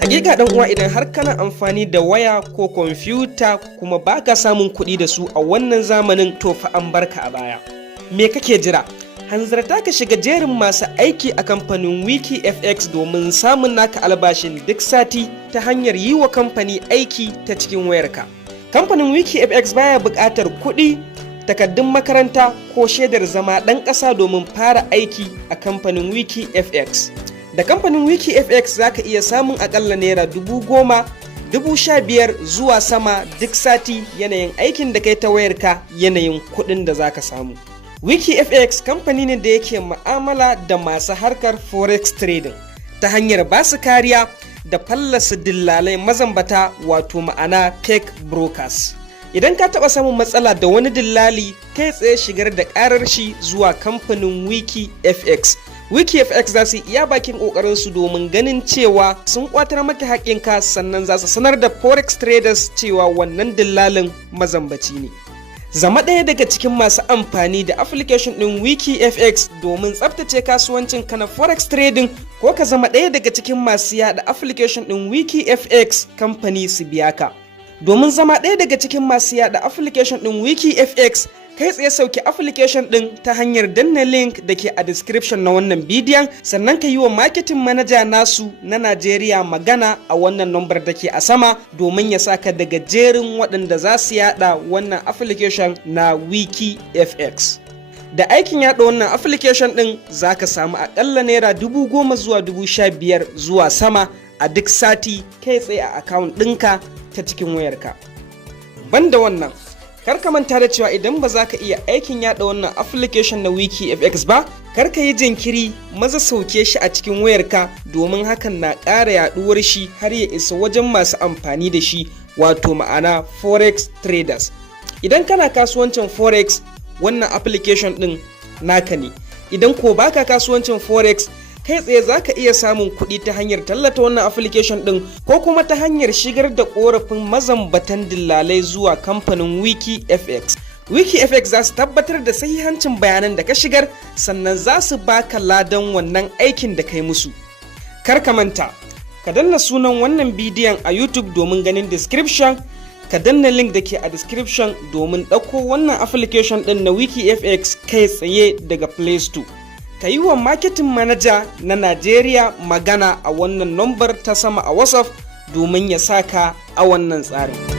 Hakika dan uwa, idan har kana amfani da waya ko kwamfuta kuma baka samun kuɗi da su a wannan zamanin, to fa an barka a baya. Me kake jira? Hanzarta ka shiga jerin masu aiki a kamfanin Wiki FX domin samun naka albashin duk sati ta hanyar yi wa kamfani aiki ta cikin wayarka. Kamfanin Wiki FX baya buƙatar kuɗi, takaddun makaranta ko shaidar zama ɗan ƙasa domin fara aiki a kamfanin Wiki FX. Da kamfanin Wiki FX za ka iya samun akalla naira 10,000, 15,000 zuwa sama duk sati, yanayin aikin da kai ta wayarka, yanayin kuɗin da za ka samu. Wiki FX kamfani ne da yake mu'amala da masu harkar forex trading ta hanyar basu kariya da fallasa dillalai mazambata, wato ma'ana fake brokers. Idan ka taɓa samun matsala da wani dillali, kai tsaye shigar da ƙarar shi zuwa kamfanin Wiki FX. Wiki FX za su iya bakin ƙoƙarinsu domin ganin cewa sun ƙwatar maka haƙƙinka, sannan za su sanar da forex traders cewa wannan dillalin mazambaci ne. Zama ɗaya daga cikin masu amfani da application ɗin Wiki FX domin tsabtace kasuwancin ka na forex trading, ko ka zama ɗaya daga cikin masu yada application ɗin Wiki FX kamfani su biya ka. Domin zama ɗaya daga cikin masu yada application ɗin Wiki FX, kai tsaye sauke application ɗin ta hanyar danna link da ke a description na wannan bidiyon, sannan ka yi wa marketing manager nasu na Najeriya magana a wannan number da ke a sama domin ya saka daga jerin waɗanda za su yada wannan application na Wiki FX. Da aikin yada wannan application ɗin za ka samu aƙalla naira 10,000 zuwa 15,000 zuwa sama a duk sati, kai tsaye a account ɗinka ta cikin wayarka. Banda wannan, kar ka manta da cewa idan ba za ka iya aikin yada wannan application na Wiki FX ba, kar ka yi jinkiri, maza sauke shi a cikin wayarka, domin hakan na ƙara yaduwar shi har ya isa wajen masu amfani da shi, wato ma'ana forex traders. Idan kana kasuwancin forex, wannan application ɗin naka ne. Idan ko baka kasuwancin forex, kai tsaye za ka iya samun kuɗi ta hanyar tallata wannan application ɗin, ko kuma ta hanyar shigar da ƙorafin mazambatan dillalai zuwa kamfanin Wiki FX. Wiki FX za su tabbatar da sahihancin bayanan da ka shigar, sannan za su baka ladan wannan aikin da kai musu. Kar ka manta, ka danna sunan wannan bidiyon a YouTube domin ganin description, ka danna link da ke a description domin ɗauko wannan application ɗin na Wiki FX kai tsaye daga Play Store. Ka yi wa marketing manager na Najeriya magana a wannan number ta sama a WhatsApp domin ya saka a wannan tsarin.